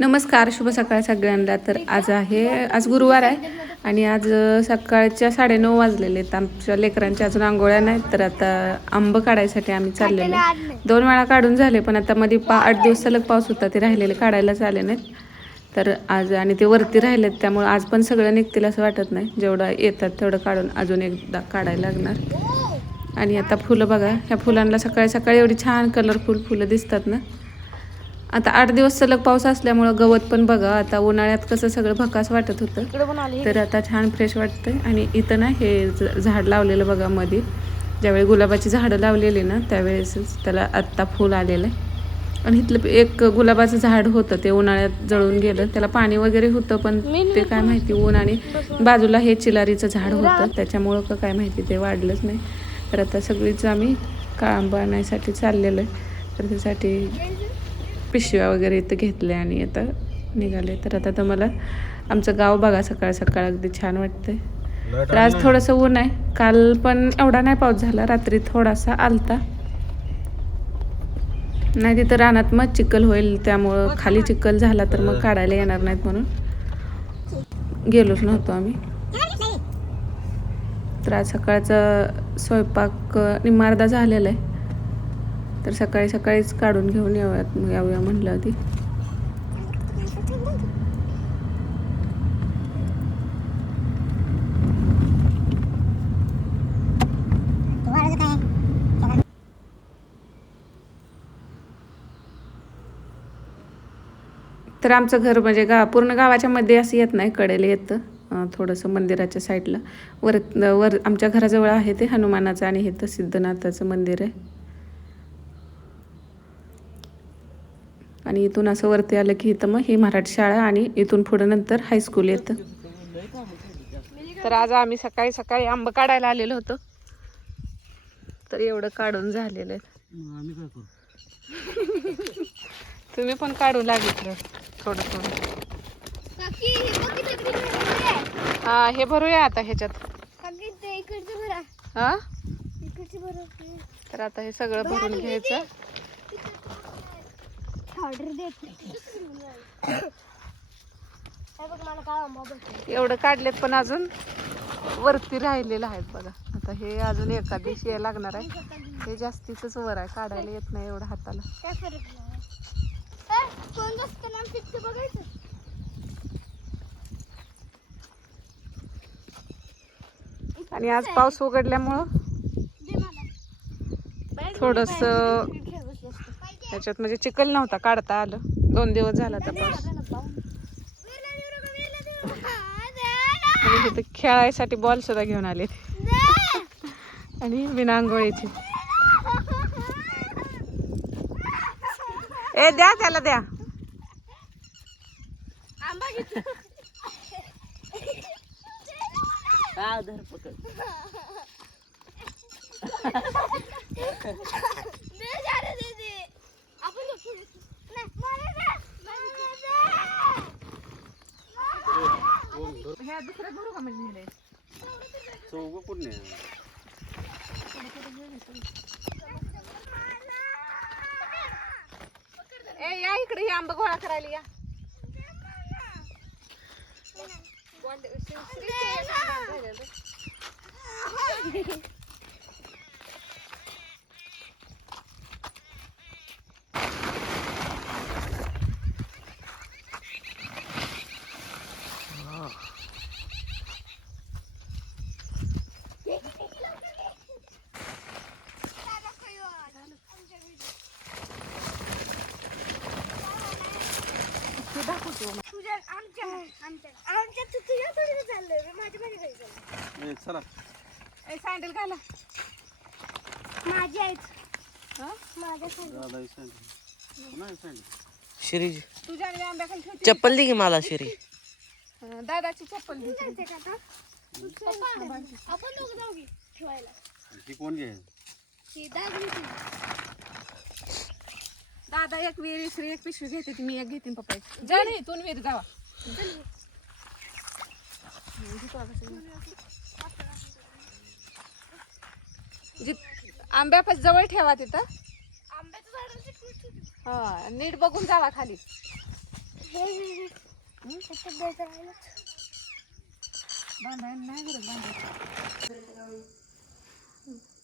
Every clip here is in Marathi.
नमस्कार शुभ सकाळ सगळ्यांना. तर आज आहे आज गुरुवार आहे आणि आज सकाळच्या साडेनऊ वाजलेले आहेत. आमच्या लेकरांच्या अजून आंघोळ्या नाहीत तर आता आंब काढायसाठी आम्ही चाललेलो. दोन वेळा काढून झाले पण आता मध्ये पा आठ दिवस सलग पाऊस होता ते राहिलेले काढायलाच आले नाहीत. तर आज आणि ते वरती राहिलेत त्यामुळे आज पण सगळं निघतील असं वाटत नाही. जेवढं येतात तेवढं काढून अजून एकदा काढायला लागणार. आणि आता फुलं बघा ह्या फुलांना सकाळी सकाळी एवढी छान कलरफुल फुलं दिसतात ना. आता आठ दिवस सलग पाऊस असल्यामुळं गवत पण बघा आता उन्हाळ्यात कसं सगळं भकास वाटत होतं. तर आता छान फ्रेश वाटतंय. आणि इथं ना हे झाड लावलेलं बघा मध्ये ज्यावेळी गुलाबाची झाडं लावलेली ना त्यावेळेसच त्याला आत्ता फूल आलेलं आहे. आणि इथलं एक गुलाबाचं झाड होतं ते उन्हाळ्यात जळून गेलं. त्याला पाणी वगैरे होतं पण ते काय माहिती ऊन आणि बाजूला हे चिलारीचं झाड होतं. त्याच्यामुळं का काय माहिती ते वाढलंच नाही. तर आता सगळीच आम्ही काळंब आणण्यासाठी चाललेलो आहे. तर त्यासाठी पिशव्या वगैरे इथं घेतल्या आणि आता निघाले. तर आता तुम्हाला आमचं गाव बघा सकाळ सकाळ अगदी छान वाटतंय. तर आज थोडंसं ऊन आहे. काल पण एवढा नाही पाऊस झाला रात्री थोडासा आलता. नाही तिथं रानात मग चिखल होईल त्यामुळं खाली चिखल झाला तर मग काढायला येणार नाहीत म्हणून. गेलोच नव्हतो आम्ही. तर आज सकाळचा स्वयंपाक अ, निम्मार्धा झालेला आहे. तर सकाळी सकाळीच काढून घेऊन याव्यात मग यावूया म्हणलं आधी. तर आमचं घर म्हणजे गा पूर्ण गावाच्या मध्ये असं येत नाही कडेला येतं थोडंसं मंदिराच्या साईडला. वर वर आमच्या घराजवळ आहे ते हनुमानाचं आणि हे तर सिद्धनाथाचं मंदिर आहे. आणि इथून असं वरती आलं की इथं मग ही मराठी शाळा आणि इथून पुढं नंतर हायस्कूल येतं. तर आज आम्ही सकाळी सकाळी आंब काढायला आलेलो होतो. तर एवढं काढून झालेलं आहे. आम्ही काय करू तुम्ही पण काढू लागितलं थोडं थोडं. हा हे भरूया आता ह्याच्यात. हा? तर आता हे सगळं भरून घ्यायचं. एवढं काढलेत पण अजून वरती राहिलेलं आहेत बघा. आता हे अजून एका दिवशी यायला लागणार आहे. हे जास्तीच वर आहे. काढायला येत नाही एवढं हाताला. आणि आज पाऊस उघडल्यामुळं थोडस त्याच्यात म्हणजे चिखल नव्हता काढता आलं. दोन दिवस झाला तर पाऊस. आणि तिथे खेळायसाठी बॉल सुद्धा घेऊन आले. आणि विनांगोळीची. ए द्या त्याला द्या. धर पकड. चौघ कोण नाही ए या इकडे हे आंबा गोळा करायला या. ए, चला. ए सँडल घाला. माझी आहेत. हं? माझ्या सांग दादा सांग नाही सांग शिरी तुझ्या आणि आंब्याखाली ठेवते. चप्पल दे की मला शिरी हं, दादाची चप्पल दे. सांगते का आता? पप्पा, आपण दोघं जाऊ की ठेवायला. ती कोण घे ही. दादा एक विहिरी श्री एक पिशवी घेते ती मी एक घेते पप्पा एक. जा रे इथून विहीर जावा. जी आंब्यापास जवळ ठेवा तिथं. आंब्याचं झाड असे खूप छोटे. हा नीट बघून जावा खाली. Happy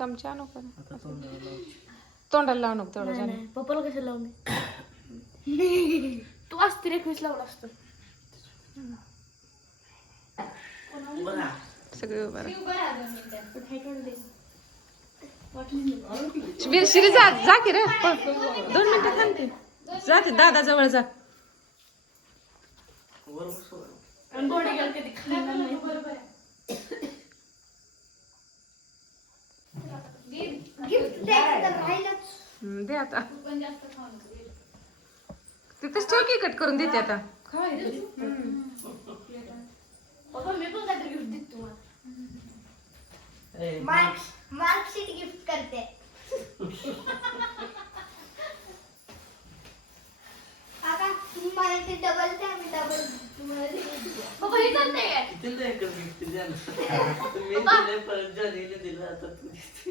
चमचा नको तोंडाला लावू. नको तेवढं झालं. पप्पाला कसं लावून तू असते एकवीस लावला असतं. सगळे उभं शिरी जा जा की रे. दोन मिनिटं थांबते जा ते दादा जवळ जा. आणि बरोबर दे आता पण जास्त खाऊ तिथेच ठेव की कट करून देते आता पप्पा मी पण काहीतरी गिफ्ट देतो तुम्हाला ए, मार्क्स मार्कशीट गिफ्ट करते काका तुम्ही मला ते डबल द्या मी डबल तुम्हाला पप्पा हे चालतंय काय दिलं एकच gift द्या ना. मी दिलंय, परत जॉनीने दिलं, आता तू देते.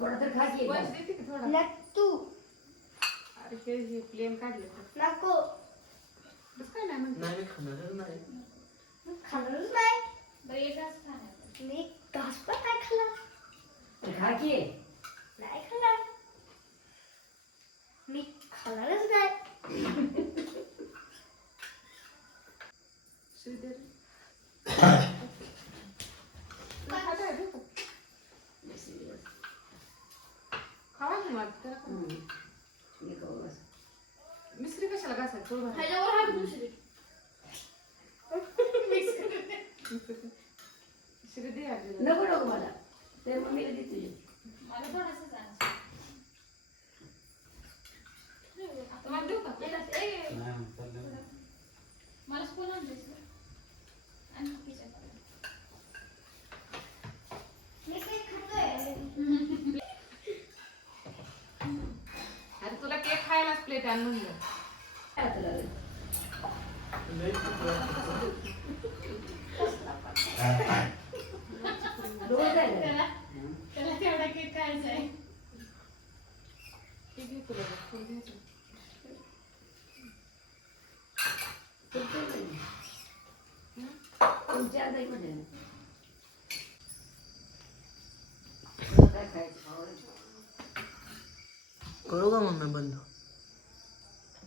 बस देते की थोडा? तू. अरे हे हे प्लेन काढले नको बस काय नाही म्हणते. नाही, मी खाणारच नाही. खाणारच नाही. मी घास पण नाही खाणार नाही खाणार मी खाणारच नाही श्री दे रे. खा काय दे का? खावा की मग त्याला काय? मिसरी कशाला घासायची. ह्याच्यावर दुसरी श्री दे आजीला. नको नको मला. ते मम्मीला दे तुझी तुम्हाला देऊ का नाही चाललं मी काही खातोय अरे तुला केक खायलाच प्लेट आण म्हणलं काय तुला रे? रोज आहे ना? त्याला तेवढा केक खायचा आहे ते घे तुला बघ, फुल घ्यायचं. तुमच्या नाही. तुमच्या नाही मध्ये ना. तुला काय खायचं आवडेल? करू का मम्मी बंद